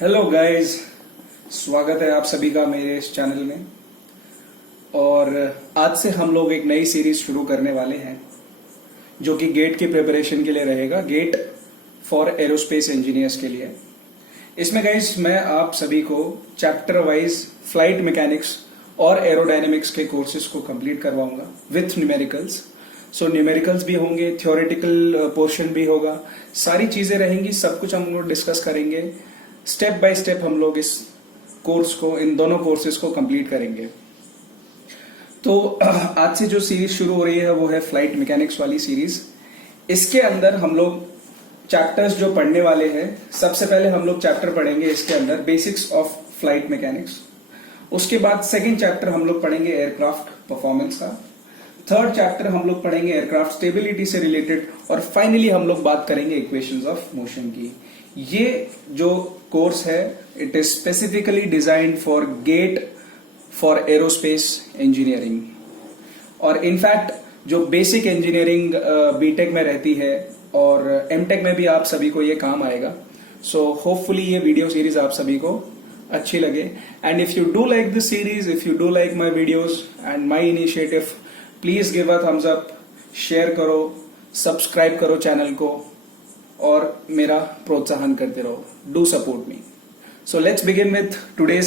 Hello guys, स्वागत है आप सभी का मेरे इस चैनल में। और आज से हम लोग एक नई सीरीज शुरू करने वाले हैं जो कि गेट की प्रिपरेशन के लिए रहेगा, गेट फॉर एरोस्पेस इंजीनियर्स के लिए। इसमें गाइस मैं आप सभी को चैप्टर वाइज फ्लाइट मैकेनिक्स और एरोडायनेमिक्स के कोर्सेज को कंप्लीट करवाऊंगा विथ न्यूमेरिकल्स। सो न्यूमेरिकल्स भी होंगे, थ्योरेटिकल पोर्शन भी होगा, सारी चीजें रहेंगी, सब कुछ हम लोग डिस्कस करेंगे। स्टेप बाय स्टेप हम लोग इस कोर्स को, इन दोनों कोर्सेज को कंप्लीट करेंगे। तो आज से जो सीरीज शुरू हो रही है वो है फ्लाइट मैकेनिक्स वाली सीरीज। इसके अंदर हम लोग चैप्टर्स जो पढ़ने वाले हैं, सबसे पहले हम लोग चैप्टर पढ़ेंगे इसके अंदर बेसिक्स ऑफ फ्लाइट मैकेनिक्स। उसके बाद सेकंड चैप्टर हम लोग पढ़ेंगे एयरक्राफ्ट परफॉर्मेंस का। थर्ड चैप्टर हम लोग पढ़ेंगे एयरक्राफ्ट स्टेबिलिटी से रिलेटेड। और फाइनली हम लोग बात करेंगे इक्वेशंस ऑफ मोशन की। ये जो कोर्स है it is specifically designed for get for aerospace engineering. और इनफैक्ट जो बेसिक इंजीनियरिंग बीटेक में रहती है और एमटेक में भी आप सभी को ये काम आएगा। सो होपफुली ये वीडियो सीरीज आप सभी को अच्छी लगे। And if you do like this series, if you do like my videos and my initiative, please give a thumbs up, share करो, सब्सक्राइब करो चैनल को और मेरा प्रोत्साहन करते रहो। Do support me. So let's begin with today's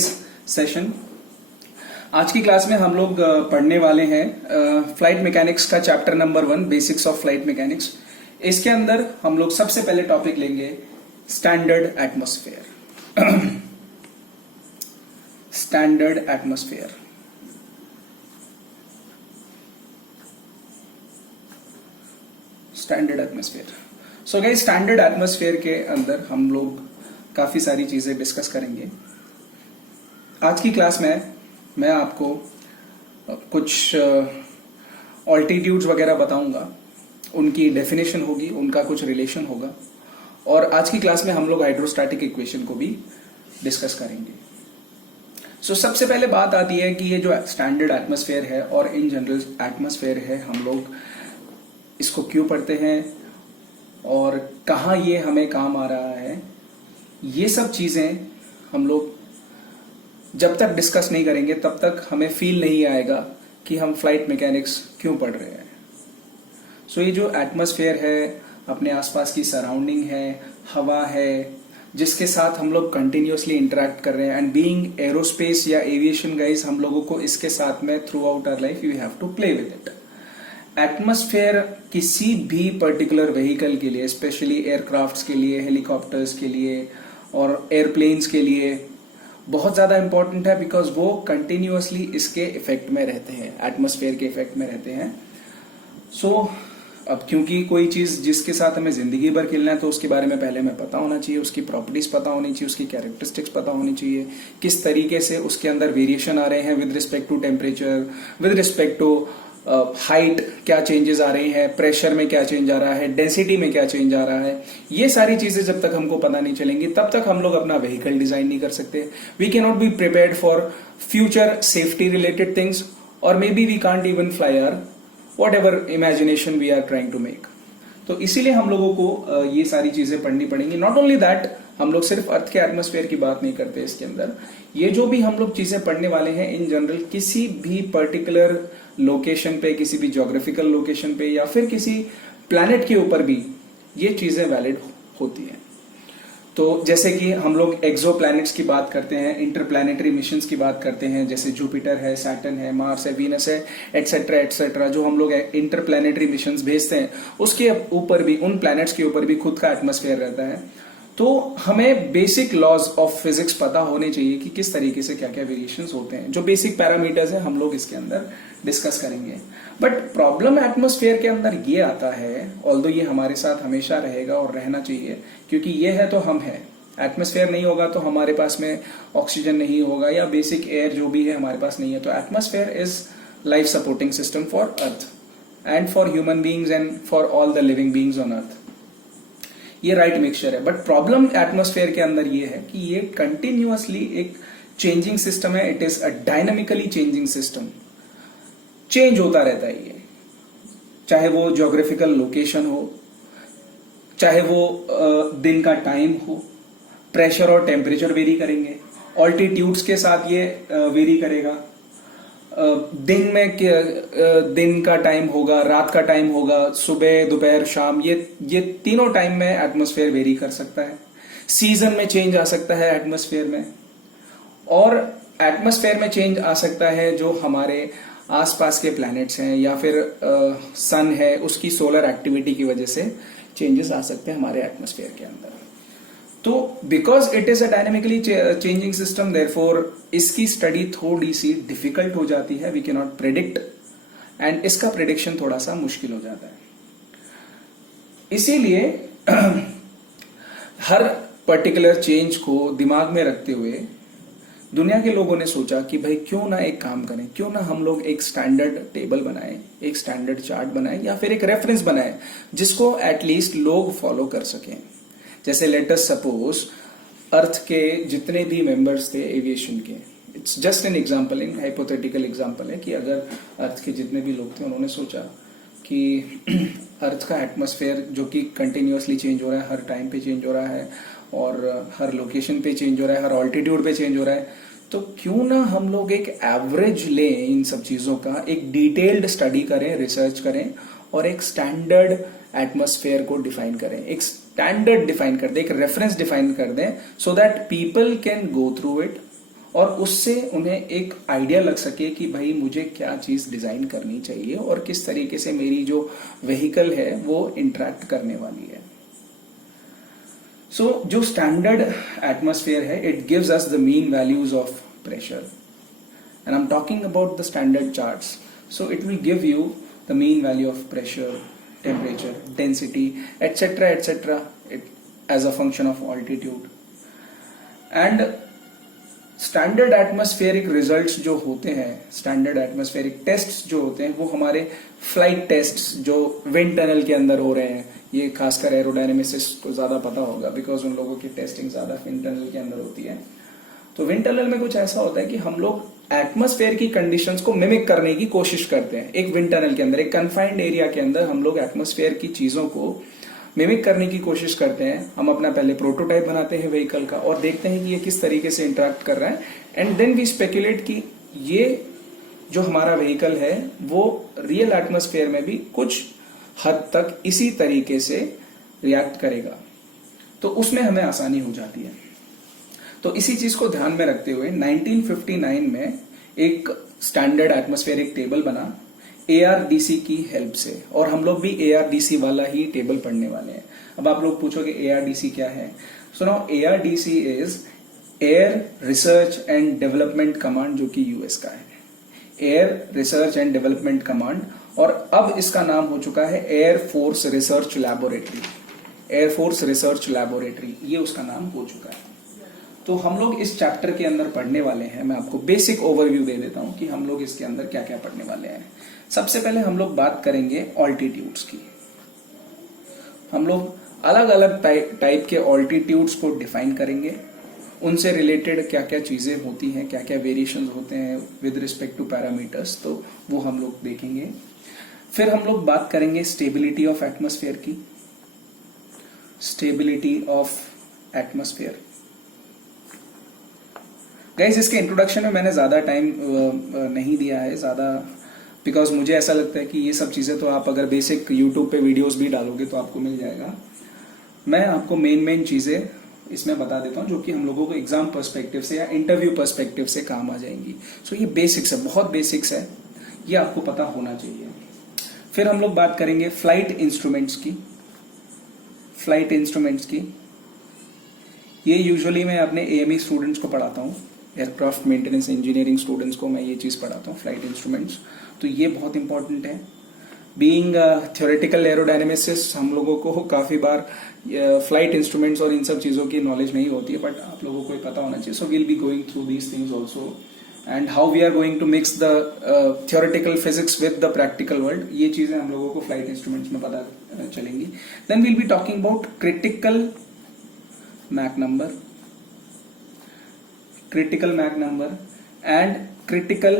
session. आज की क्लास में हम लोग पढ़ने वाले हैं फ्लाइट मैकेनिक्स का chapter number 1, basics of flight mechanics. इसके अंदर हम लोग सबसे पहले टॉपिक लेंगे standard atmosphere. Standard atmosphere. Standard atmosphere. So guys, standard atmosphere के अंदर हम लोग काफी सारी चीजें डिस्कस करेंगे। आज की क्लास में मैं आपको कुछ ऑल्टीट्यूड्स वगैरह बताऊंगा, उनकी डेफिनेशन होगी, उनका कुछ रिलेशन होगा। और आज की क्लास में हम लोग हाइड्रोस्टैटिक इक्वेशन को भी डिस्कस करेंगे। सो सबसे पहले बात आती है कि ये जो स्टैंडर्ड एटमॉस्फेयर है और इन जनरल एटमॉस्फेयर है, हम लोग इसको क्यों पढ़ते हैं और कहाँ ये हमें काम आ रहा है, ये सब चीजें हम लोग जब तक डिस्कस नहीं करेंगे तब तक हमें फील नहीं आएगा कि हम फ्लाइट मैकेनिक्स क्यों पढ़ रहे हैं। सो ये जो एटमॉस्फेयर है, अपने आसपास की सराउंडिंग है, हवा है, जिसके साथ हम लोग कंटिन्यूअसली इंटरेक्ट कर रहे हैं। एंड बीइंग एरोस्पेस या एविएशन गाइज, हम लोगों को इसके साथ में throughout our life you have to play with it. Atmosphere किसी भी पर्टिकुलर व्हीकल के लिए, स्पेशली एयरक्राफ्ट्स के लिए, हेलीकॉप्टर्स के लिए और एयरप्लेन्स के लिए बहुत ज्यादा इंपॉर्टेंट है, बिकॉज वो कंटिन्यूअसली इसके इफेक्ट में रहते हैं, एटमॉस्फेयर के इफेक्ट में रहते हैं। सो अब क्योंकि कोई चीज जिसके साथ हमें जिंदगी भर खेलना है तो उसके बारे में पहले हमें पता होना चाहिए, उसकी प्रॉपर्टीज पता होनी चाहिए, उसकी कैरेक्टरिस्टिक्स पता होनी चाहिए, किस तरीके से उसके अंदर वेरिएशन आ रहे हैं with respect to temperature, with respect to height क्या चेंजेस आ रही हैं, प्रेशर में क्या चेंज आ रहा है, डेंसिटी में क्या चेंज आ रहा है। ये सारी चीजें जब तक हमको पता नहीं चलेंगी तब तक हम लोग अपना व्हीकल डिजाइन नहीं कर सकते। We can not be prepared for future safety related things, और maybe we can't even fly our whatever imagination we are trying to make. तो इसीलिए हम लोगों को ये सारी चीजें पढ़नी पड़ेंगी। नॉट ओनली दैट, हम लोग सिर्फ अर्थ के एटमॉस्फेयर की बात नहीं करते इसके अंदर। ये जो भी हम लोग चीजें पढ़ने वाले हैं इन जनरल, किसी भी पर्टिकुलर लोकेशन पे, किसी भी ज्योग्राफिकल लोकेशन पे या फिर किसी प्लैनेट के ऊपर भी ये चीजें वैलिड होती हैं। तो जैसे कि हम लोग एक्सो प्लैनेट्स की बात करते हैं, इंटरप्लैनेटरी मिशंस की बात करते हैं, जैसे जुपिटर है, सैटर्न है, मार्स है, वीनस है, एटसेट्रा एटसेट्रा, जो हम लोग इंटरप्लैनेटरी मिशंस भेजते हैं उसके ऊपर भी, उन प्लैनेट्स के ऊपर भी खुद का एटमॉस्फेयर रहता है। तो हमें बेसिक लॉज ऑफ फिजिक्स पता होने चाहिए कि किस तरीके से क्या क्या वेरिएशंस होते हैं। जो बेसिक पैरामीटर्स हैं हम लोग इसके अंदर डिस्कस करेंगे। बट प्रॉब्लम एटमॉस्फेयर के अंदर ये आता है, ऑल्दो ये हमारे साथ हमेशा रहेगा और रहना चाहिए, क्योंकि ये है तो हम है। एटमॉस्फेयर नहीं होगा तो हमारे पास में ऑक्सीजन नहीं होगा या बेसिक एयर जो भी है हमारे पास नहीं है। तो atmosphere is life supporting system for earth and for human beings and for all the living beings on earth. ये राइट मिक्सचर है। बट प्रॉब्लम एटमॉस्फेयर के अंदर ये है कि ये कंटिन्यूअसली एक चेंजिंग सिस्टम है। It is a dynamically changing system, change होता रहता है ये, चाहे वो ज्योग्राफिकल लोकेशन हो, चाहे वो दिन का टाइम हो, प्रेशर और टेम्परेचर वेरी करेंगे, ऑल्टीट्यूड्स के साथ ये वेरी करेगा, दिन में दिन का टाइम होगा, रात का टाइम होगा, सुबह दोपहर शाम, ये तीनों टाइम में एटमॉस्फेयर वेरी कर सकता है। सीजन में चेंज आ सकता है एटमॉस्फेयर में, और एटमॉस्फेयर में चेंज आ सकता है जो हमारे आसपास के प्लैनेट्स हैं या फिर सन है, उसकी सोलर एक्टिविटी की वजह से चेंजेस आ सकते हैं हमारे एटमॉस्फेयर के अंदर। तो because it is a dynamically changing system, therefore इसकी स्टडी थोड़ी सी डिफिकल्ट हो जाती है, we can not predict, and इसका प्रेडिक्शन थोड़ा सा मुश्किल हो जाता है। इसीलिए हर पर्टिकुलर चेंज को दिमाग में रखते हुए दुनिया के लोगों ने सोचा कि भाई क्यों ना एक काम करें, क्यों ना हम लोग एक स्टैंडर्ड टेबल बनाएं, एक स्टैंडर्ड चार्ट बनाएं या फिर एक रेफरेंस बनाएं जिसको एटलीस्ट लोग फॉलो कर सकें। जैसे लेट अस सपोज अर्थ के जितने भी मेंबर्स थे एविएशन के, it's just an example, in hypothetical example है कि अगर अर्थ के जितने भी लोग थे उन्होंने सोचा कि अर्थ का एटमॉस्फेयर जो कि कंटिन्यूअसली चेंज हो रहा है, हर टाइम पे चेंज हो रहा है और हर लोकेशन पे चेंज हो रहा है, हर ऑल्टीट्यूड पे चेंज हो रहा है, तो क्यों ना हम लोग एक एवरेज लें इन सब चीजों का, एक डिटेल्ड स्टडी करें, रिसर्च करें और एक स्टैंडर्ड एटमॉस्फेयर को डिफाइन करें, एक स्टैंडर्ड डिफाइन कर दें, एक रेफरेंस डिफाइन कर दें, so that people can go through it और उससे उन्हें एक आइडिया लग सके कि भाई मुझे क्या चीज डिजाइन करनी चाहिए और किस तरीके से मेरी जो व्हीकल है वो इंटरेक्ट करने वाली है। सो जो स्टैंडर्ड एटमॉस्फेयर है, it gives us the mean values of pressure, and I am talking about the standard charts, so it will give you the mean value of pressure, temperature, density, etc. as a function of altitude. And standard atmospheric results जो होते हैं, standard atmospheric tests जो होते हैं, वो हमारे flight tests जो wind tunnel के अंदर हो रहे हैं, ये खासकर एरोडायनेमिसिस्ट को ज्यादा पता होगा बिकॉज उन लोगों की टेस्टिंग ज्यादा विंड टनल के अंदर होती है। तो विंड टनल में कुछ ऐसा होता है कि हम लोग एटमॉस्फेयर की कंडीशंस को मिमिक करने की कोशिश करते हैं। एक विंड टनल के अंदर, एक कन्फाइंड एरिया के अंदर हम लोग एटमॉस्फेयर की चीजों को मिमिक करने की कोशिश करते हैं। हम अपना पहले प्रोटोटाइप बनाते हैं व्हीकल का और देखते हैं कि ये किस तरीके से इंटरेक्ट कर रहा है, एंड देन वी स्पेकुलेट कि ये जो हमारा व्हीकल है वो रियल एटमॉस्फेयर में भी कुछ हद तक इसी तरीके से रिएक्ट करेगा, तो उसमें हमें आसानी हो जाती है। तो इसी चीज को ध्यान में रखते हुए 1959 में एक स्टैंडर्ड एटमॉस्फेरिक टेबल बना ARDC की हेल्प से, और हम लोग भी ARDC वाला ही टेबल पढ़ने वाले हैं। अब आप लोग पूछोगे ARDC क्या है? So now ARDC is air research and development command, जो कि यूएस का है, air research and development command, और अब इसका नाम हो चुका है air force research laboratory. Air force research laboratory, ये उसका नाम हो चुका है। तो हम लोग इस चैप्टर के अंदर पढ़ने वाले हैं, मैं आपको बेसिक ओवरव्यू दे देता हूं कि हम लोग इसके अंदर क्या क्या पढ़ने वाले हैं। सबसे पहले हम लोग बात करेंगे ऑल्टीट्यूड्स की। हम लोग अलग अलग टाइप के ऑल्टीट्यूड्स को डिफाइन करेंगे, उनसे रिलेटेड क्या क्या चीजें होती हैं, क्या क्या वेरिएशंस होते हैं विद रिस्पेक्ट टू पैरामीटर्स, तो वो हम लोग देखेंगे। फिर हम लोग बात करेंगे स्टेबिलिटी ऑफ एटमॉस्फेयर की, स्टेबिलिटी ऑफ एटमॉस्फेयर। गाइस, इसके इंट्रोडक्शन में मैंने ज्यादा टाइम नहीं दिया है, ज्यादा, बिकॉज मुझे ऐसा लगता है कि ये सब चीजें तो आप अगर बेसिक यूट्यूब पे वीडियोस भी डालोगे तो आपको मिल जाएगा। मैं आपको मेन चीजें इसमें बता देता हूँ जो कि हम लोगों को एग्जाम पर्सपेक्टिव से या इंटरव्यू पर्सपेक्टिव से काम आ जाएंगी। सो ये बेसिक्स है, बहुत बेसिक्स है, ये आपको पता होना चाहिए। फिर हम लोग बात करेंगे फ्लाइट इंस्ट्रूमेंट्स की। फ्लाइट इंस्ट्रूमेंट्स की ये यूजुअली मैं अपने AME स्टूडेंट्स को पढ़ाता हूँ, एयरक्राफ्ट मेंटेनेंस इंजीनियरिंग स्टूडेंट्स को मैं ये चीज पढ़ाता हूँ, फ्लाइट इंस्ट्रूमेंट्स। तो ये बहुत इंपॉर्टेंट है। बीइंग थ्योरेटिकल एरोडायनेमिसिस्ट, हम लोगों को काफी बार फ्लाइट इंस्ट्रूमेंट्स और इन सब चीजों की नॉलेज नहीं होती है, बट आप लोगों को पता होना चाहिए। So we'll be going through these things also, and how we are going to mix the theoretical physics with the practical world, ये चीजें हम लोगों को फ्लाइट इंस्ट्रूमेंट्स में पता चलेंगी। Then we'll be talking about critical Mach number, critical Mach number and critical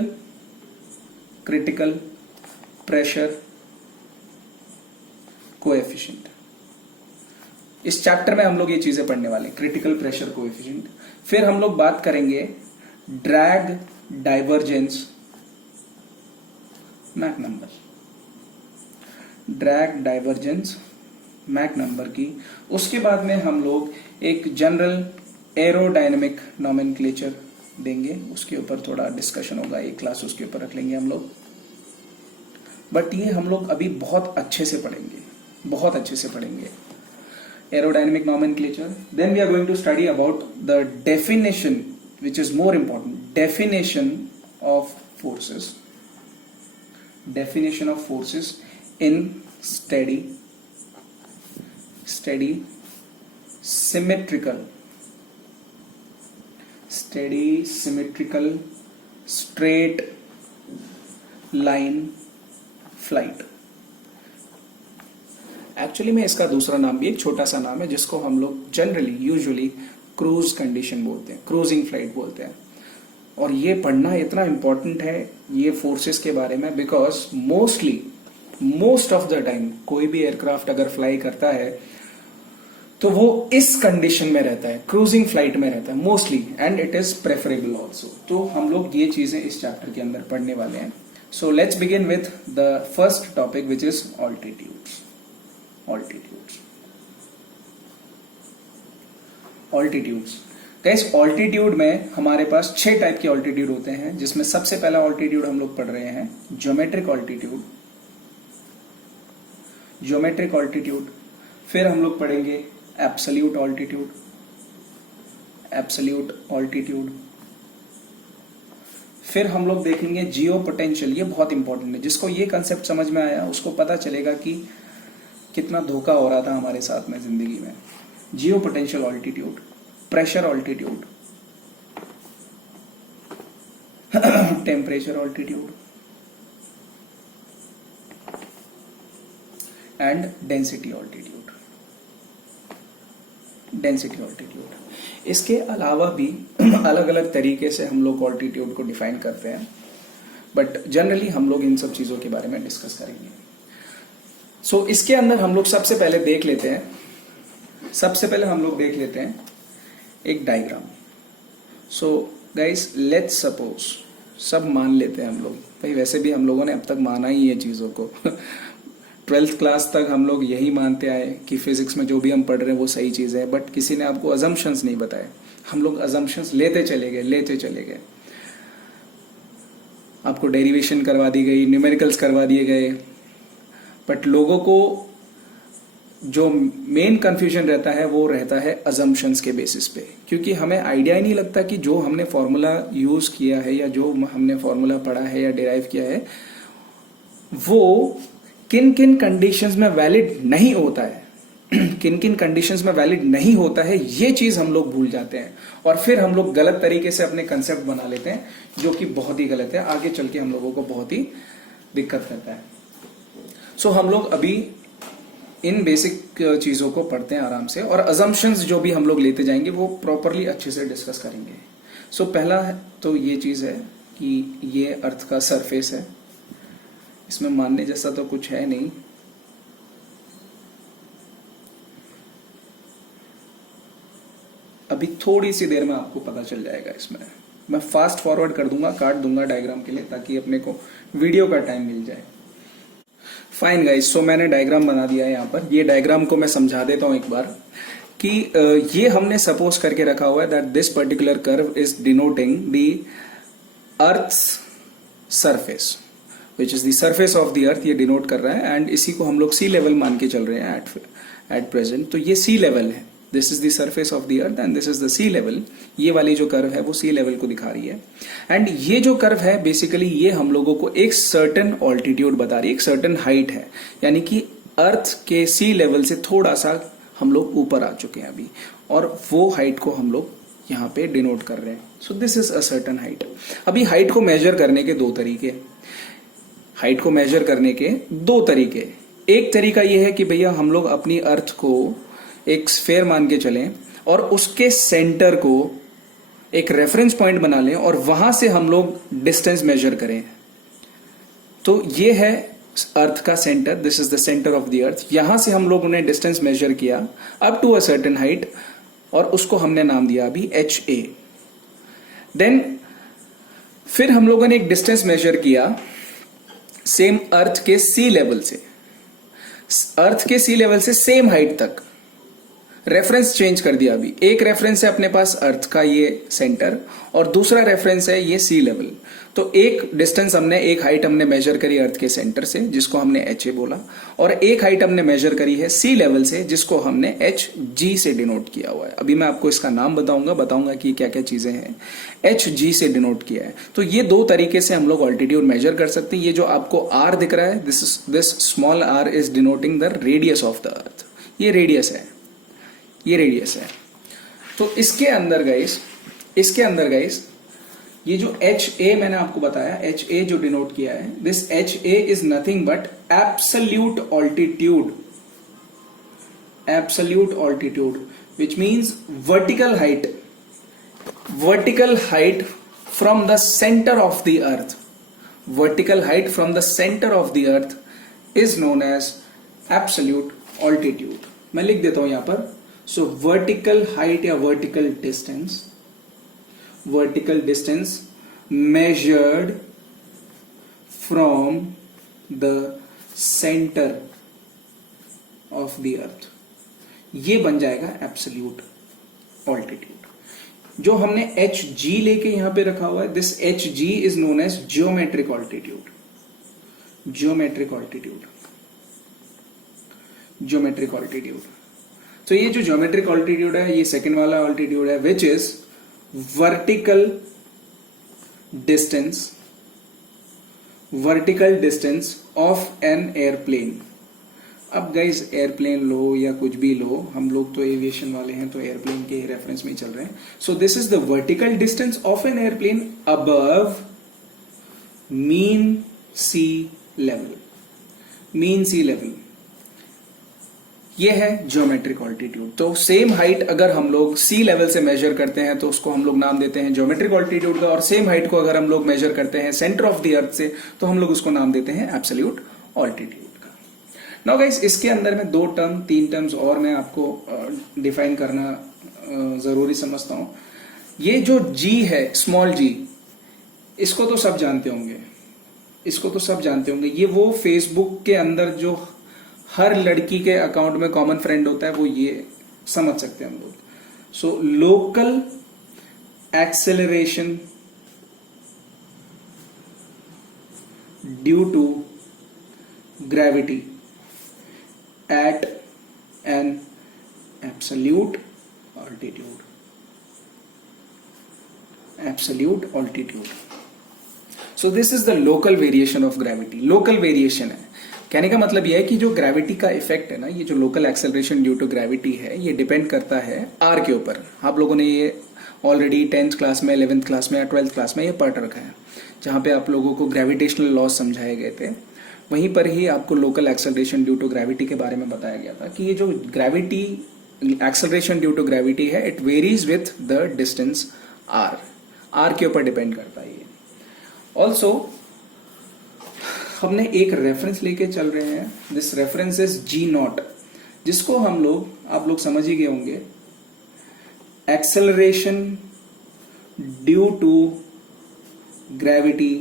pressure coefficient। इस chapter में हम लोग ये चीजें पढ़ने वाले, क्रिटिकल प्रेशर कोएफिशिएंट। फिर हम लोग बात करेंगे drag divergence Mach number, drag divergence Mach number की। उसके बाद में हम लोग एक जनरल एरोडायनेमिक नॉमेनक्लेचर देंगे, उसके ऊपर थोड़ा डिस्कशन होगा, एक क्लास उसके ऊपर रख लेंगे हम लोग। बट ये हम लोग अभी बहुत अच्छे से पढ़ेंगे, बहुत अच्छे से पढ़ेंगे aerodynamic nomenclature. Then we are going to study about the definition, which is more important, definition of forces, definition of forces in steady symmetrical straight line flight. Actually में इसका दूसरा नाम भी एक छोटा सा नाम है जिसको हम लोग जनरली यूजुअली क्रूज कंडीशन बोलते हैं, क्रूजिंग फ्लाइट बोलते हैं। और ये पढ़ना इतना इंपॉर्टेंट है ये फोर्सेस के बारे में, because most of the time कोई भी एयरक्राफ्ट अगर फ्लाई करता है तो वो इस कंडीशन में रहता है, क्रूजिंग फ्लाइट में रहता है mostly, and it is preferable also. तो हम लोग ये चीजें इस चैप्टर के अंदर पढ़ने वाले हैं। So let's begin with the first topic which is altitudes. Altitudes guys, altitude में हमारे पास 6 टाइप के ऑल्टीट्यूड होते हैं, जिसमें सबसे पहला ऑल्टीट्यूड हम लोग पढ़ रहे हैं ज्योमेट्रिक ऑल्टीट्यूड। फिर हम लोग पढ़ेंगे एब्सोल्यूट ऑल्टीट्यूड। फिर हम लोग देखेंगे जियो पोटेंशियल, ये बहुत इंपॉर्टेंट है। जिसको ये कंसेप्ट समझ में आया उसको पता चलेगा कि कितना धोखा हो रहा था हमारे साथ में जिंदगी में। Geopotential altitude, pressure altitude, temperature altitude and density altitude. इसके अलावा भी अलग अलग तरीके से हम लोग ऑल्टीट्यूड को डिफाइन करते हैं, बट जनरली हम लोग इन सब चीजों के बारे में डिस्कस करेंगे। सो इसके अंदर हम लोग सबसे पहले देख लेते हैं एक diagram. So guys let's suppose, सब मान लेते हैं हम लोग, भाई वैसे भी हम लोगों ने अब तक माना ही है चीजों को 12th क्लास तक हम लोग यही मानते आए कि फिजिक्स में जो भी हम पढ़ रहे हैं वो सही चीज है, बट किसी ने आपको अजम्पशंस नहीं बताए। हम लोग अजम्पशंस लेते चले गए। आपको डेरिवेशन करवा दी गई, न्यूमेरिकल्स करवा दिए गए, बट लोगों को जो मेन कंफ्यूजन रहता है वो रहता है अजम्पशंस के बेसिस पे, क्योंकि हमें आइडिया ही नहीं लगता कि जो हमने फॉर्मूला यूज किया है या जो हमने फॉर्मूला पढ़ा है या डिराइव किया है वो किन किन कंडीशंस में वैलिड नहीं होता है ये चीज हम लोग भूल जाते हैं, और फिर हम लोग गलत तरीके से अपने कंसेप्ट बना लेते हैं, जो कि बहुत ही गलत है। आगे चल के हम लोगों को बहुत ही दिक्कत करता है। सो हम लोग अभी इन बेसिक चीजों को पढ़ते हैं आराम से, और अजम्पशंस जो भी हम लोग लेते जाएंगे वो प्रॉपरली अच्छे से डिस्कस करेंगे। सो पहला तो ये चीज है कि ये अर्थ का सरफेस है, इसमें मानने जैसा तो कुछ है नहीं। अभी थोड़ी सी देर में आपको पता चल जाएगा। इसमें मैं फास्ट फॉरवर्ड कर दूंगा, काट दूंगा डायग्राम के लिए, ताकि अपने को वीडियो का टाइम मिल जाए। फाइन गाइस, सो मैंने डायग्राम बना दिया है यहाँ पर। ये डायग्राम को मैं समझा देता हूं एक बार कि ये हमने सपोज करके रखा हुआ है that this particular curve is denoting the earth's surface, which is the surface of the earth, ये डिनोट कर रहा है। एंड इसी को हम लोग सी लेवल मान के चल रहे हैं एट प्रेजेंट। तो ये सी लेवल है, this is the surface of the earth and this is the sea level. ये वाली जो कर्व है वो सी लेवल को दिखा रही है। एंड ये जो कर्व है बेसिकली ये हम लोगों को एक सर्टेन ऑल्टीट्यूड बता रही है, एक सर्टेन हाइट है, यानी कि अर्थ के सी लेवल से थोड़ा सा हम लोग ऊपर आ चुके हैं अभी, और वो हाइट को हम लोग यहाँ पे डिनोट कर रहे हैं। So this is a certain height. अभी हाइट को मेजर करने के दो तरीके, एक तरीका ये है कि भैया हम लोग अपनी अर्थ को एक स्फेयर मान के चलें और उसके सेंटर को एक रेफरेंस पॉइंट बना लें और वहां से हम लोग डिस्टेंस मेजर करें। तो ये है अर्थ का centre, this is the centre of the earth, यहां से हम लोगों ने डिस्टेंस मेजर किया up to a certain height और उसको हमने नाम दिया अभी HA। देन फिर हम लोगों ने एक डिस्टेंस मेजर किया सेम अर्थ के सी लेवल से, अर्थ के सी लेवल से सेम हाइट तक, रेफरेंस चेंज कर दिया। अभी एक रेफरेंस है अपने पास अर्थ का ये सेंटर और दूसरा रेफरेंस है ये सी लेवल। तो एक डिस्टेंस हमने, एक हाइट हमने मेजर करी अर्थ के सेंटर से जिसको हमने HA बोला, और एक हाइट हमने मेजर करी है सी लेवल से जिसको हमने HG से डिनोट किया हुआ है। अभी मैं आपको इसका नाम बताऊंगा कि क्या क्या चीजें हैं। HG से डिनोट किया है। तो ये दो तरीके से हम लोग ऑल्टीट्यूड मेजर कर सकते हैं। ये जो आपको R दिख रहा है, this small r is denoting the radius of the earth. ये रेडियस है, ये रेडियस है। तो इसके अंदर गाइस ये जो HA मैंने आपको बताया, HA जो डिनोट किया है, this HA is nothing but absolute altitude, absolute altitude which means vertical height from the centre of the earth, vertical height from the centre of the earth is known as absolute altitude. मैं लिख देता हूं यहां पर। So vertical height या vertical distance measured from the center of the earth, ये बन जाएगा absolute altitude। जो हमने HG लेके यहां पे रखा हुआ है, this HG is known as geometric altitude, geometric altitude, geometric altitude। तो ये जो ज्योमेट्रिक ऑल्टीट्यूड है, ये सेकंड वाला ऑल्टीट्यूड है, which is vertical distance of an airplane. अब गाइज एयरप्लेन लो या कुछ भी लो, हम लोग तो एविएशन वाले हैं तो एयरप्लेन के रेफरेंस में ही चल रहे हैं। So this is the vertical distance of an airplane above mean sea level, mean sea level. ये है ज्योमेट्रिक ऑल्टीट्यूड। तो सेम हाइट अगर हम लोग सी लेवल से मेजर करते हैं तो उसको हम लोग नाम देते हैं ज्योमेट्रिक ऑल्टीट्यूड का, और सेम हाइट को अगर हम लोग मेजर करते हैं सेंटर ऑफ द अर्थ से तो हम लोग उसको नाम देते हैं एब्सोल्यूट ऑल्टीट्यूड का। नाउ गाइस, इसके अंदर में 3 टर्म्स और मैं आपको डिफाइन करना जरूरी समझता हूं। ये जो G है, स्मॉल g, इसको तो सब जानते होंगे, ये वो फेसबुक के अंदर जो हर लड़की के अकाउंट में कॉमन फ्रेंड होता है, वो ये समझ सकते हैं हम लोग। So local acceleration due to gravity at an absolute altitude. So this is the local variation of gravity. Local variation है, कहने का मतलब यह है कि जो ग्रेविटी का इफेक्ट है ना, ये जो local acceleration due to gravity है, ये डिपेंड करता है R के ऊपर। आप लोगों ने ये ऑलरेडी 10th क्लास में, 11th क्लास में या 12th क्लास में ये पढ़ रखा है, जहां पे आप लोगों को ग्रेविटेशनल लॉज समझाए गए थे। वहीं पर ही आपको local acceleration due to gravity के बारे में बताया गया था कि ये जो gravity acceleration due to gravity है, it varies with the distance R के ऊपर डिपेंड करता है ये। ऑल्सो हमने एक रेफरेंस लेके चल रहे हैं, दिस रेफरेंस इज G0, जिसको आप लोग समझ ही गए होंगे, acceleration due to gravity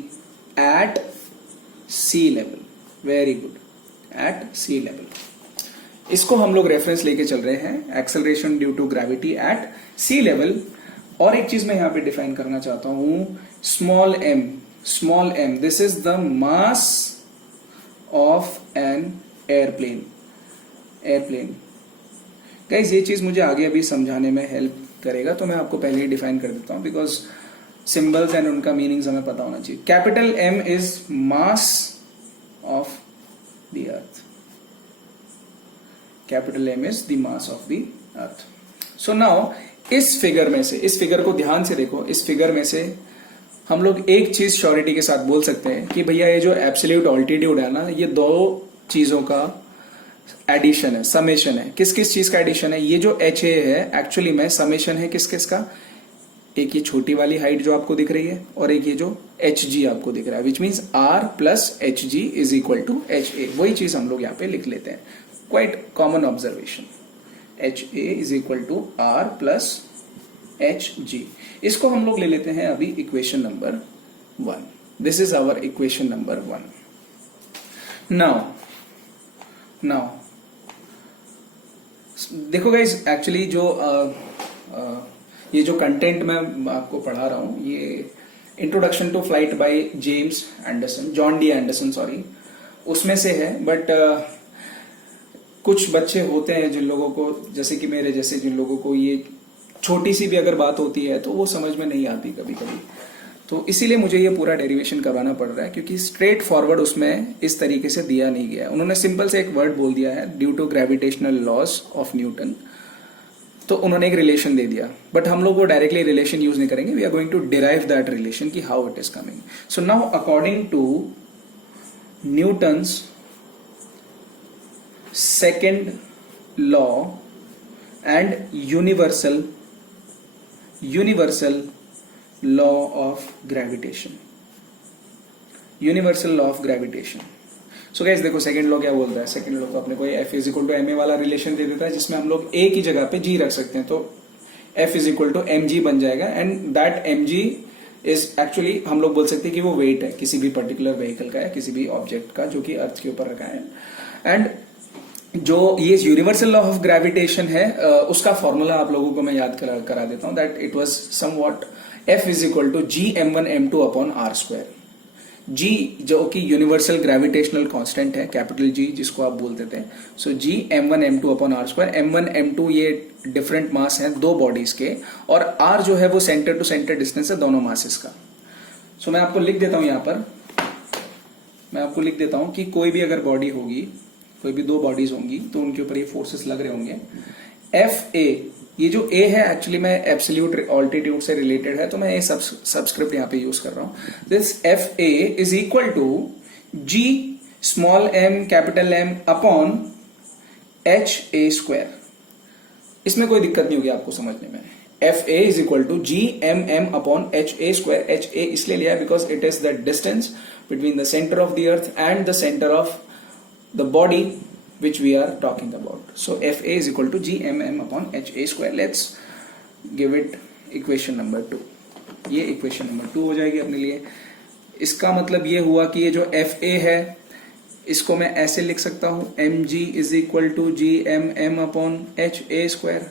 at sea level. Very good, at sea level. इसको हम लोग रेफरेंस लेके चल रहे हैं, acceleration due to gravity at sea level. और एक चीज मैं यहां पे डिफाइन करना चाहता हूं, small m, this is the mass of an airplane। Guys, ये चीज मुझे आगे अभी समझाने में हेल्प करेगा, तो मैं आपको पहले ही डिफाइन कर देता हूं, बिकॉज सिंबल्स एंड उनका मीनिंग्स हमें पता होना चाहिए। Capital M is mass of the earth, capital M is the mass of the earth. So now इस फिगर को ध्यान से देखो। इस फिगर में से हम लोग एक चीज श्योरिटी के साथ बोल सकते हैं कि भैया ये जो एब्सोल्यूट ऑल्टीट्यूड है ना, ये दो चीजों का एडिशन है, समेशन है। किस किस चीज का एडिशन है? ये जो HA है एक्चुअली में समेशन है किस किस का? एक ये छोटी वाली हाइट जो आपको दिख रही है और एक ये जो एच जी आपको दिख रहा है, which means R plus H G is equal to H A. वही चीज हम लोग यहाँ पे लिख लेते हैं, quite common observation. H A is equal to R plus H G. इसको हम लोग ले लेते हैं अभी equation number 1। This is our equation number 1। Now देखो गाइज, एक्चुअली जो ये जो कंटेंट मैं आपको पढ़ा रहा हूं, ये introduction to flight by James Anderson, John D Anderson sorry, उसमें से है। बट कुछ बच्चे होते हैं जिन लोगों को, जैसे कि मेरे जैसे, जिन लोगों को ये छोटी सी भी अगर बात होती है तो वो समझ में नहीं आती कभी कभी। तो इसीलिए मुझे ये पूरा डेरिवेशन करवाना पड़ रहा है, क्योंकि स्ट्रेट फॉरवर्ड उसमें इस तरीके से दिया नहीं गया है। उन्होंने सिंपल से एक वर्ड बोल दिया है, due to gravitational laws of Newton, तो उन्होंने एक रिलेशन दे दिया। बट हम लोग वो डायरेक्टली रिलेशन यूज नहीं करेंगे, we are going to derive that relation कि how it is coming. So now according to Newton's second law and universal law of gravitation, universal law of gravitation. So guys देखो, second law क्या बोलता है? Second law तो अपने को F is equal to ma वाला relation दे देता है, जिसमें हम लोग a की जगह पे g रख सकते हैं, तो F is equal to mg बन जाएगा। And that mg is actually, हम लोग बोल सकते हैं कि वो वेट है किसी भी पर्टिकुलर व्हीकल का या किसी भी ऑब्जेक्ट का जो कि अर्थ के ऊपर रखा है। एंड जो ये यूनिवर्सल लॉ ऑफ ग्रेविटेशन है, उसका फॉर्मूला आप लोगों को मैं याद करा देता हूं, that it was somewhat F is equal to G m1 m2 upon R square. G जो कि यूनिवर्सल ग्रेविटेशनल कांस्टेंट है, कैपिटल G जिसको आप बोलते थे। So G m1 m2 upon R square. m1 m2 ये डिफरेंट मास है दो बॉडीज के, और R जो है वो सेंटर टू सेंटर डिस्टेंस है दोनों मासेस का। सो मैं आपको लिख देता हूं, यहां पर मैं आपको लिख देता हूं कि कोई भी अगर बॉडी होगी, कोई भी दो बॉडीज होंगी, तो उनके ऊपर ये फोर्सेस लग रहे होंगे। एफ ए, ये जो ए है एक्चुअली मैं एब्सोल्यूट ऑल्टीट्यूड से रिलेटेड है, तो मैं ये सबस्क्रिप्ट यहाँ पे यूज कर रहा हूं। This F A is equal to G small m capital M upon H A square. इसमें कोई दिक्कत नहीं होगी आपको समझने में। F A is equal to G M M upon H A square. H A इसलिए लिया because it is the distance between the centre of the earth and the centre of the body which we are talking about. So Fa is equal to gmm upon Ha square. Let's give it equation number 2. ये equation number 2 हो जाएगी अपने लिए। इसका मतलब ये हुआ कि ये जो Fa है, इसको मैं ऐसे लिख सकता हूं, mg is equal to gmm upon Ha square।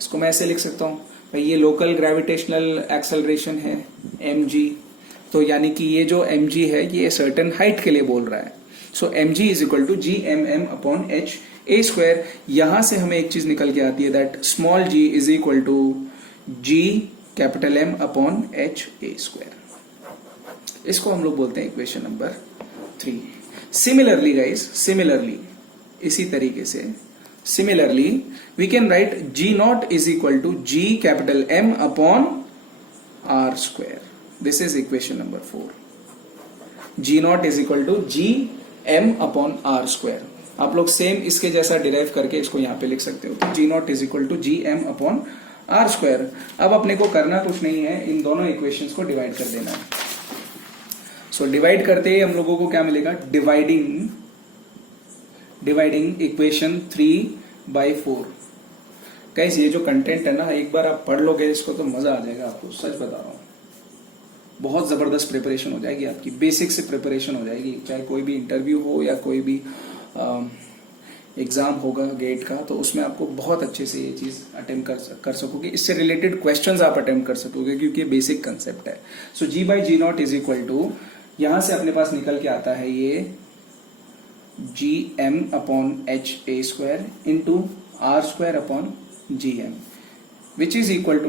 इसको मैं ऐसे लिख सकता हूं भाई, ये लोकल ग्रेविटेशनल एक्सेलरेशन है mg, तो यानी कि ये जो mg है ये सर्टेन हाइट के लिए बोल रहा है। So mg is equal to G M M upon H A square. यहां से हमें एक चीज निकल के आती है, that small g is equal to G capital M upon H A square. इसको हम लोग बोलते हैं equation number 3। Similarly guys, similarly इसी तरीके से similarly we can write g not is equal to G capital M upon R square. This is equation number 4। g not is equal to G m upon R square. आप लोग same इसके जैसा derive करके इसको यहां पे लिख सकते हो, तो g nought is equal to G M upon R square. अब अपने को करना कुछ नहीं है, इन दोनों इक्वेशंस को डिवाइड कर देना है। सो डिवाइड करते ही हम लोगों को क्या मिलेगा? Dividing equation 3/4। गाइस ये जो कंटेंट है ना, एक बार आप पढ़ लोगे इसको तो मजा आ जाएगा आपको, सच बता रहा हूं। बहुत जबरदस्त प्रिपरेशन हो जाएगी आपकी, बेसिक से प्रिपरेशन हो जाएगी। चाहे कोई भी इंटरव्यू हो या कोई भी एग्जाम होगा गेट का, तो उसमें आपको बहुत अच्छे से ये चीज अटेम्प्ट कर सकोगे। इससे रिलेटेड क्वेश्चंस आप अटेम्प्ट कर सकोगे, क्योंकि ये बेसिक कंसेप्ट है। So g by g nought is equal to, यहां से अपने पास निकल के आता है ये G M upon H A square into R square upon G M, which is equal to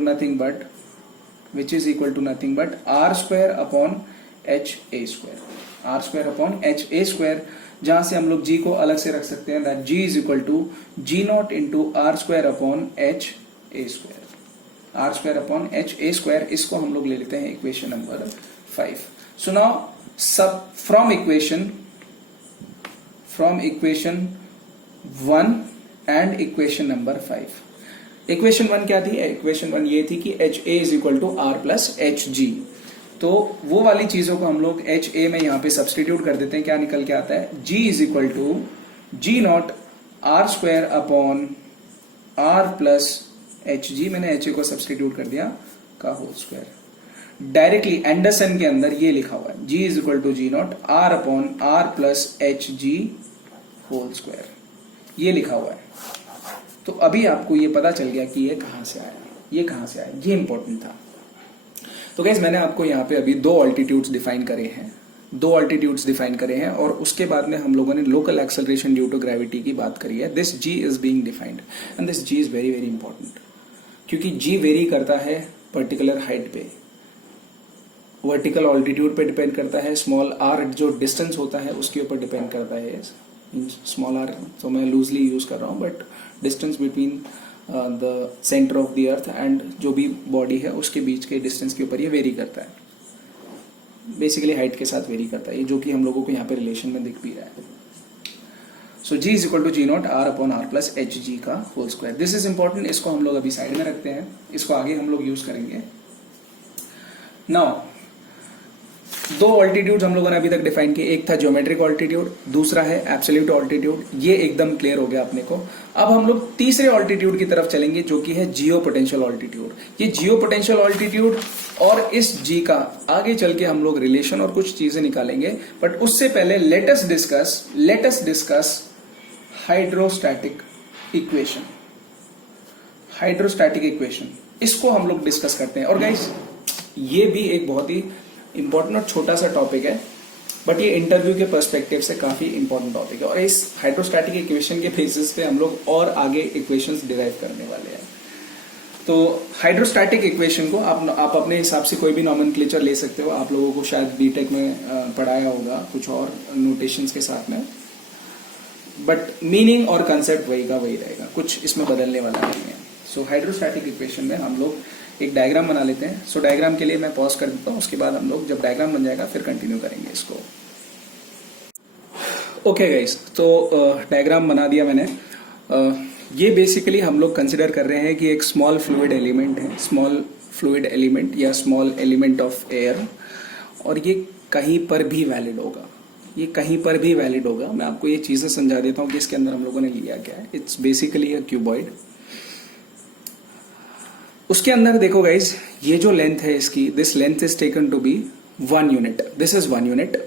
nothing but r square upon H A square. r square upon H A square, जहां से हम लोग g को अलग से रख सकते हैं, that g is equal to ji not into R square upon H A square. R square upon H A square, इसको हम लोग ले लेते हैं इक्वेशन नंबर 5। सो नाउ सब from equation 1 and equation number 5, equation 1 क्या थी? इक्वेशन 1 ये थी कि H A is equal to R plus H G. तो वो वाली चीजों को हम लोग एच ए में यहां पे सब्सटीट्यूट कर देते हैं। क्या निकल के आता है? G is equal to ji nought R square upon R plus H g, मैंने एच ए को सब्सटीट्यूट कर दिया का होल स्क्वायर। डायरेक्टली एंडरसन के अंदर ये लिखा हुआ है g is equal to ji nought R upon R plus H g whole square, ये लिखा हुआ है। तो अभी आपको ये पता चल गया कि ये कहां से आया, ये कहां से आया, ये इंपॉर्टेंट था। तो गाइस मैंने आपको यहाँ पे अभी दो ऑल्टीट्यूड्स डिफाइन करे हैं, और उसके बाद में हम लोगों ने local acceleration due to gravity की बात करी है। This G is being defined and this G is very very important, क्योंकि जी वेरी करता है पर्टिकुलर हाइट पे, वर्टिकल ऑल्टीट्यूड पे डिपेंड करता है, स्मॉल आर जो डिस्टेंस होता है उसके ऊपर डिपेंड करता है। स्मॉल आर तो मैं लूजली यूज कर रहा हूँ, but distance between the centre of the earth and जो भी बॉडी है उसके बीच के डिस्टेंस के ऊपर ये वेरी करता है, बेसिकली हाइट के साथ वेरी करता है, ये जो कि हम लोगों को यहाँ पे रिलेशन में दिख भी रहा है। So g is equal to ji nought R upon R plus H g का whole square. This is important, इसको हम लोग अभी साइड में रखते हैं, इसको आगे हम लोग यूज करेंगे। नाउ दो ऑल्टीट्यूड हम लोगों ने अभी तक डिफाइन किए, एक था ज्योमेट्रिक ऑल्टीट्यूड, दूसरा है एब्सोल्यूट ऑल्टीट्यूड। ये एकदम क्लियर हो गया अपने को। अब हम लोग तीसरे ऑल्टीट्यूड की तरफ चलेंगे जो कि है जियो पोटेंशियल ऑल्टीट्यूड। ये जियो पोटेंशियल ऑल्टीट्यूड और इस जी का आगे चल के हम लोग रिलेशन और कुछ चीजें निकालेंगे, बट उससे पहले let us discuss hydrostatic equation. Hydrostatic equation इसको हम लोग डिस्कस करते हैं। और गाइस ये भी एक बहुत ही इंपॉर्टेंट और छोटा सा टॉपिक है, बट ये इंटरव्यू के पर्सपेक्टिव से काफी इंपॉर्टेंट टॉपिक है, और इस हाइड्रोस्टैटिक इक्वेशन के बेसिस पे हम लोग और आगे इक्वेशंस डिराइव करने वाले हैं। तो हाइड्रोस्टैटिक इक्वेशन को आप अपने हिसाब से कोई भी नॉमेनक्लेचर ले सकते हो। आप लोगों को शायद बीटेक में पढ़ाया होगा कुछ और नोटेशंस के साथ में, बट मीनिंग और कंसेप्ट वही का वही रहेगा, कुछ इसमें बदलने वाला नहीं है। सो हाइड्रोस्टैटिक इक्वेशन में हम लोग एक डायग्राम बना लेते हैं। सो डायग्राम के लिए मैं पॉज कर देता हूं, उसके बाद हम लोग जब डायग्राम बन जाएगा फिर कंटिन्यू करेंगे इसको। ओके गाइस, तो डायग्राम बना दिया मैंने। ये बेसिकली हम लोग कंसिडर कर रहे हैं कि एक स्मॉल फ्लूइड एलिमेंट है, स्मॉल फ्लूइड एलिमेंट या स्मॉल एलिमेंट ऑफ एयर, और ये कहीं पर भी वैलिड होगा, ये कहीं पर भी वैलिड होगा। मैं आपको ये चीजें समझा देता हूँ कि इसके अंदर हम लोगों ने लिया क्या है। It's basically a cuboid. उसके अंदर देखो गाइज, ये जो लेंथ है इसकी, this length is taken to be 1 unit, this is 1 unit.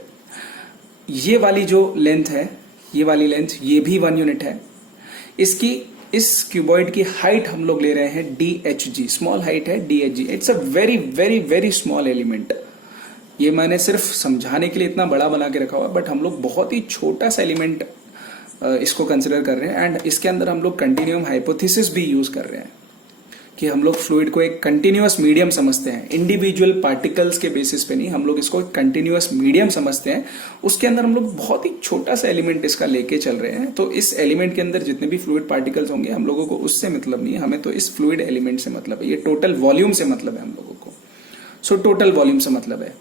ये वाली जो लेंथ है, ये वाली लेंथ, ये भी 1 यूनिट है। इसकी इस क्यूबॉइड की हाइट हम लोग ले रहे हैं DHG, स्मॉल हाइट है DHG। It's a very very very small element. ये मैंने सिर्फ समझाने के लिए इतना बड़ा बना के रखा हुआ, बट हम लोग बहुत ही छोटा सा एलिमेंट इसको कंसिडर कर रहे हैं। एंड इसके अंदर हम लोग कंटिन्यूम हाइपोथेसिस भी यूज कर रहे हैं कि हम लोग फ्लूइड को एक कंटिन्यूअस मीडियम समझते हैं, इंडिविजुअल पार्टिकल्स के बेसिस पे नहीं, हम लोग इसको एक कंटिन्यूअस मीडियम समझते हैं। उसके अंदर हम लोग बहुत ही छोटा सा एलिमेंट इसका लेके चल रहे हैं। तो इस एलिमेंट के अंदर जितने भी फ्लूइड पार्टिकल्स होंगे, हम लोगों को उससे मतलब नहीं है, हमें तो इस फ्लूइड एलिमेंट से मतलब है। ये टोटल वॉल्यूम से मतलब है हम लोगों को। सो टोटल वॉल्यूम से मतलब है।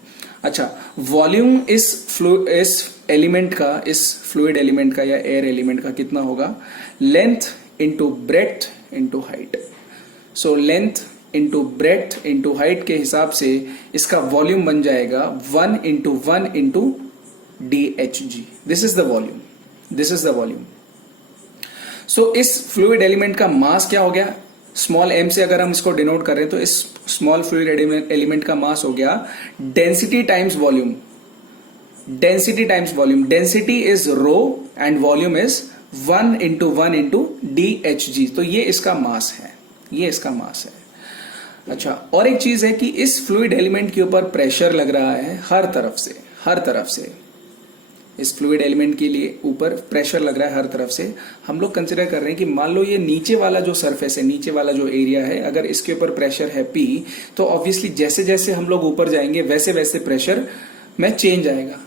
अच्छा, वॉल्यूम इस एलिमेंट का, इस फ्लूइड एलिमेंट का या एयर एलिमेंट का कितना होगा? Length into breadth into height. So length into breadth into height के हिसाब से इसका वॉल्यूम बन जाएगा 1 into 1 into DHG। This is the volume, this is the volume. So इस फ्लूइड एलिमेंट का मास क्या हो गया? स्मॉल m से अगर हम इसको डिनोट कर रहे हैं तो इस स्मॉल फ्लूइड एलिमेंट का मास हो गया density times volume. Density times volume, density is rho and volume is 1 into 1 into DHG। तो ये इसका मास है, ये इसका मास है। अच्छा, और एक चीज है कि इस फ्लूइड एलिमेंट के ऊपर प्रेशर लग रहा है हर तरफ से, हर तरफ से। इस फ्लूइड एलिमेंट के लिए ऊपर प्रेशर लग रहा है हर तरफ से। हम लोग कंसिडर कर रहे हैं कि मान लो ये नीचे वाला जो सरफेस है, नीचे वाला जो एरिया है, अगर इसके ऊपर प्रेशर है P, तो ऑब्वियसली जैसे जैसे हम लोग ऊपर जाएंगे वैसे वैसे प्रेशर में चेंज आएगा।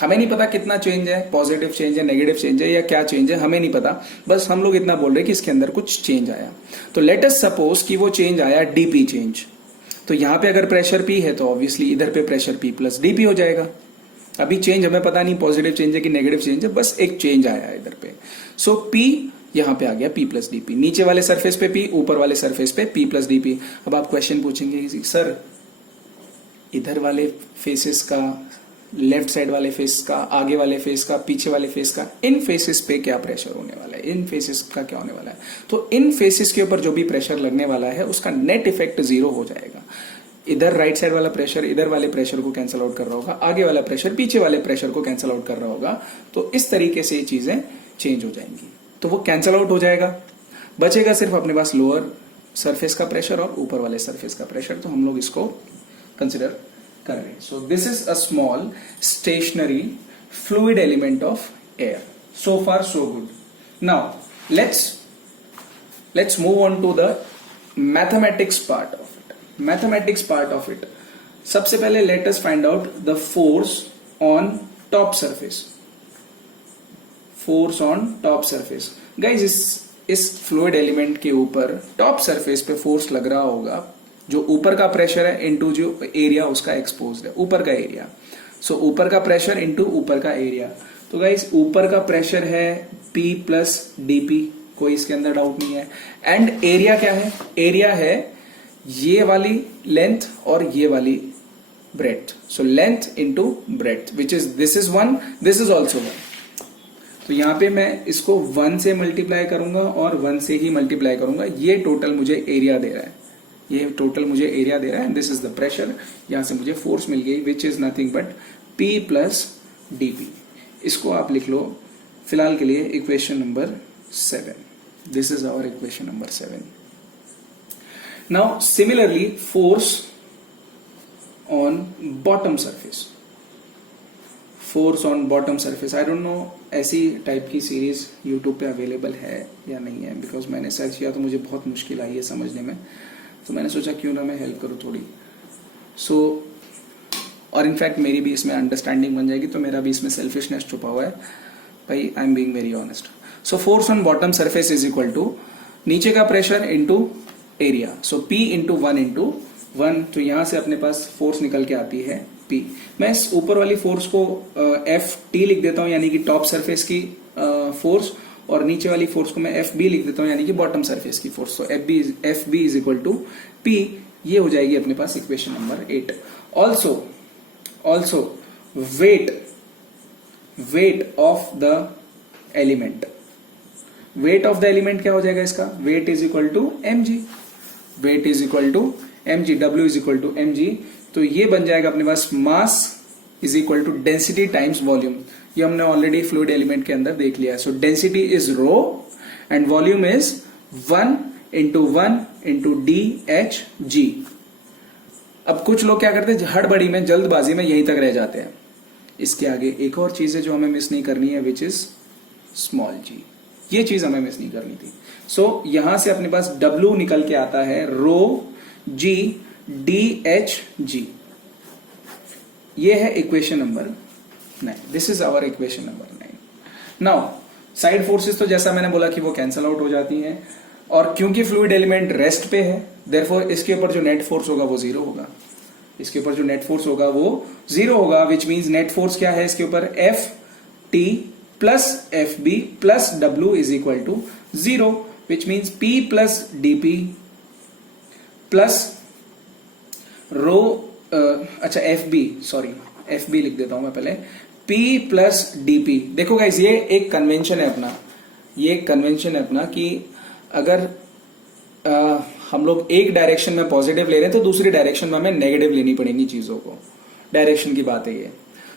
हमें नहीं पता कितना चेंज है, पॉजिटिव चेंज है, नेगेटिव चेंज है या क्या चेंज है, हमें नहीं पता। बस हम लोग इतना बोल रहे हैं कि इसके अंदर कुछ चेंज आया। तो लेट अस सपोज कि वो चेंज आया DP चेंज। तो यहां पे अगर प्रेशर P है तो ऑब्वियसली इधर पे प्रेशर P प्लस DP हो जाएगा। अभी चेंज हमें पता नहीं पॉजिटिव चेंज है कि नेगेटिव चेंज है, बस एक चेंज आया है इधर पे। सो P यहां पे आ गया P प्लस डी पी, नीचे वाले सरफेस पे P, ऊपर वाले सरफेस पे P प्लस डी पी। अब आप क्वेश्चन पूछेंगे कि सर इधर वाले फेसेस का, लेफ्ट साइड वाले फेस का, आगे वाले फेस का, पीछे वाले फेस का, इन फेसेस पे क्या प्रेशर होने वाला है, इन फेसेस का क्या होने वाला है? तो इन फेसेस के ऊपर जो भी प्रेशर लगने वाला है उसका नेट इफेक्ट 0 हो जाएगा। इधर राइट साइड वाला प्रेशर इधर वाले प्रेशर को कैंसिल आउट कर रहा होगा, आगे वाला प्रेशर पीछे वाले प्रेशर को कैंसिल आउट कर रहा होगा। तो इस तरीके से ये चीजें चेंज हो जाएंगी, तो वो कैंसिल आउट हो जाएगा। बचेगा सिर्फ अपने पास लोअर सरफेस का प्रेशर और ऊपर वाले सरफेस का प्रेशर। तो हम लोग इसको कंसिडर कर रहे हैं। So this is a small stationary fluid element of air. So far so good. Now let's move on to the mathematics part of it. Mathematics part of it, सबसे पहले let us find out the force on top surface. Force on top surface. Guys इस fluid element के ऊपर top surface पे force लग रहा होगा, जो ऊपर का प्रेशर है इनटू जो एरिया उसका एक्सपोज्ड है, ऊपर का एरिया। सो ऊपर का प्रेशर इनटू ऊपर का एरिया। तो गाइज ऊपर का प्रेशर है P प्लस डी, कोई इसके अंदर डाउट नहीं है। एंड एरिया क्या है? एरिया है ये वाली लेंथ और ये वाली breadth. So length into breadth, which is this is 1, this is also 1। तो यहां पे मैं इसको 1 से मल्टीप्लाई करूंगा और 1 से ही मल्टीप्लाई करूंगा। ये टोटल मुझे एरिया दे रहा है, ये टोटल मुझे एरिया दे रहा है। This is the pressure. यहां से मुझे फोर्स मिल गई which is nothing but P plus D P. इसको आप लिख लो फिलहाल के लिए equation number 7। This is our equation number 7। Now similarly force on bottom surface. Force on bottom surface, I don't know ऐसी टाइप की सीरीज यूट्यूब पे अवेलेबल है या नहीं है, बिकॉज मैंने सर्च किया तो मुझे बहुत मुश्किल आई है समझने में। तो मैंने सोचा क्यों ना मैं हेल्प करूं थोड़ी। और इनफैक्ट मेरी भी इसमें अंडरस्टैंडिंग बन जाएगी, तो मेरा भी इसमें सेल्फिशनेस छुपा हुआ है भाई। I am being very honest. So force on bottom surface is equal to नीचे का pressure into area. So P into 1 तो यहां से अपने पास फोर्स निकल के आती है P। मैं इस ऊपर वाली फोर्स को FT लिख देता हूं, यानी कि टॉप सरफेस की फोर्स, और नीचे वाली फोर्स को मैं FB लिख देता हूं, यानी कि बॉटम सरफेस की फोर्स। तो FB is equal to P। ये हो जाएगी अपने पास equation number 8। Also weight of the element. Weight of the element क्या हो जाएगा इसका? Weight is equal to mg। Weight is equal to mg, W is equal to mg। तो ये बन जाएगा अपने पास mass is equal to density times volume. ये हमने ऑलरेडी फ्लूइड एलिमेंट के अंदर देख लिया है। So density is rho and volume is 1 into DHG। अब कुछ लोग क्या करते हैं, हड़बड़ी में जल्दबाजी में यहीं तक रह जाते हैं। इसके आगे एक और चीज है जो हमें मिस नहीं करनी है, विच इज स्मॉल g। ये चीज हमें मिस नहीं करनी थी। सो यहां से अपने पास W निकल के आता है रो G DHG। ये है equation number 9। This is our equation number 9। Now side forces तो जैसा मैंने बोला कि वो कैंसल आउट हो जाती हैं, और क्योंकि फ्लूइड एलिमेंट रेस्ट पे है, देयरफॉर इसके ऊपर जो नेट फोर्स होगा वो 0 होगा। इसके ऊपर जो नेट फोर्स होगा वो 0 होगा, विच मीन्स नेट फोर्स क्या है इसके ऊपर? FT plus FB plus W is equal to 0, which means P plus DP plus rho अच्छा FB लिख देता हूं मैं पहले, P प्लस DP। देखो गाइस, ये एक कन्वेंशन है अपना, कि अगर हम लोग एक डायरेक्शन में पॉजिटिव ले रहे हैं तो दूसरी डायरेक्शन में हमें नेगेटिव लेनी पड़ेंगी चीजों को। डायरेक्शन की बात है ये।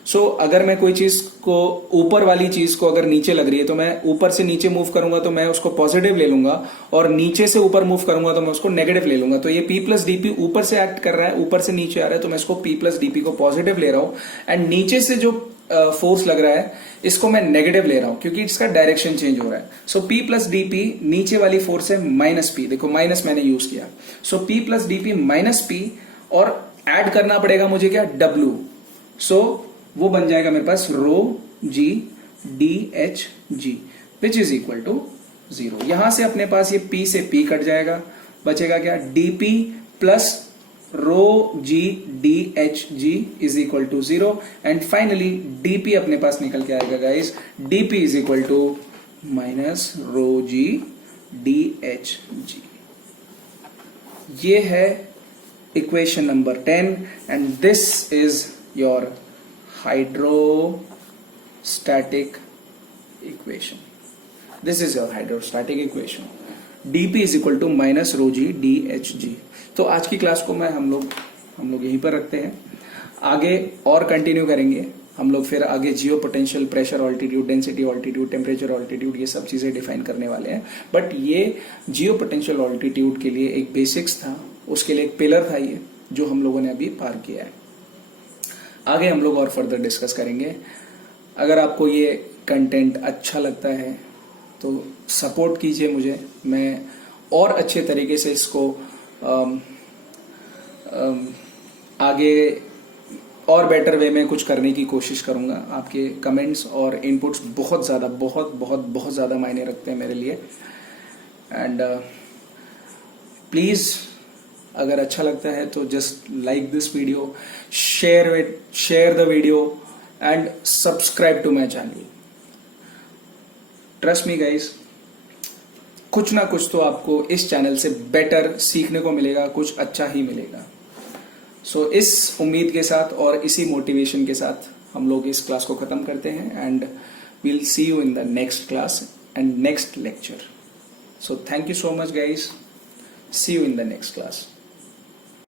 सो अगर मैं कोई चीज को, ऊपर वाली चीज को अगर नीचे लग रही है तो मैं ऊपर से नीचे मूव करूंगा तो मैं उसको पॉजिटिव ले लूंगा, और नीचे से ऊपर मूव करूंगा तो मैं उसको नेगेटिव ले लूंगा। तो ये P प्लस DP ऊपर से एक्ट कर रहा है, ऊपर से नीचे आ रहा है, तो मैं इसको P प्लस DP को पॉजिटिव ले रहा हूं, एंड नीचे से जो फोर्स लग रहा है इसको मैं नेगेटिव ले रहा हूं, क्योंकि इसका डायरेक्शन चेंज हो रहा है। सो P प्लस DP नीचे वाली फोर्स है माइनस P। देखो माइनस मैंने यूज किया। सो P plus DP minus P, और ऐड करना पड़ेगा मुझे क्या? W। सो वो बन जाएगा मेरे पास rho G DHG, which is equal to 0। यहां से अपने पास ये P से P कट जाएगा, बचेगा क्या? DP plus rho G DHG is equal to 0, and finally DP अपने पास निकल के आएगा guys. DP is equal to minus rho G D H G. ये है equation number 10 and this is your hydrostatic equation. This is your hydrostatic equation. dp is equal to minus rho G D H G. तो आज की class को हम लोग यहीं पर रखते हैं। आगे और कंटिन्यू करेंगे हम लोग, फिर आगे geopotential, pressure altitude, density altitude, temperature altitude, ये सब चीजें डिफाइन करने वाले हैं। बट ये जियो पोटेंशियल ऑल्टीट्यूड के लिए एक बेसिक्स था, उसके लिए एक पिलर था ये, जो हम लोगों ने अभी पार किया है। आगे हम लोग और फर्दर डिस्कस करेंगे। अगर आपको ये कंटेंट अच्छा लगता है तो सपोर्ट कीजिए मुझे, मैं और अच्छे तरीके से इसको आगे और बेटर वे में कुछ करने की कोशिश करूंगा। आपके कमेंट्स और इनपुट्स बहुत ज़्यादा मायने रखते हैं मेरे लिए। एंड प्लीज़ अगर अच्छा लगता है तो just like this video, share the video and subscribe to my channel. Trust me guys, कुछ ना कुछ तो आपको इस चैनल से बेटर सीखने को मिलेगा, कुछ अच्छा ही मिलेगा। सो इस उम्मीद के साथ और इसी मोटिवेशन के साथ हम लोग इस क्लास को खत्म करते हैं and we'll see you in the next class and next lecture. So thank you so much guys, see you in the next class.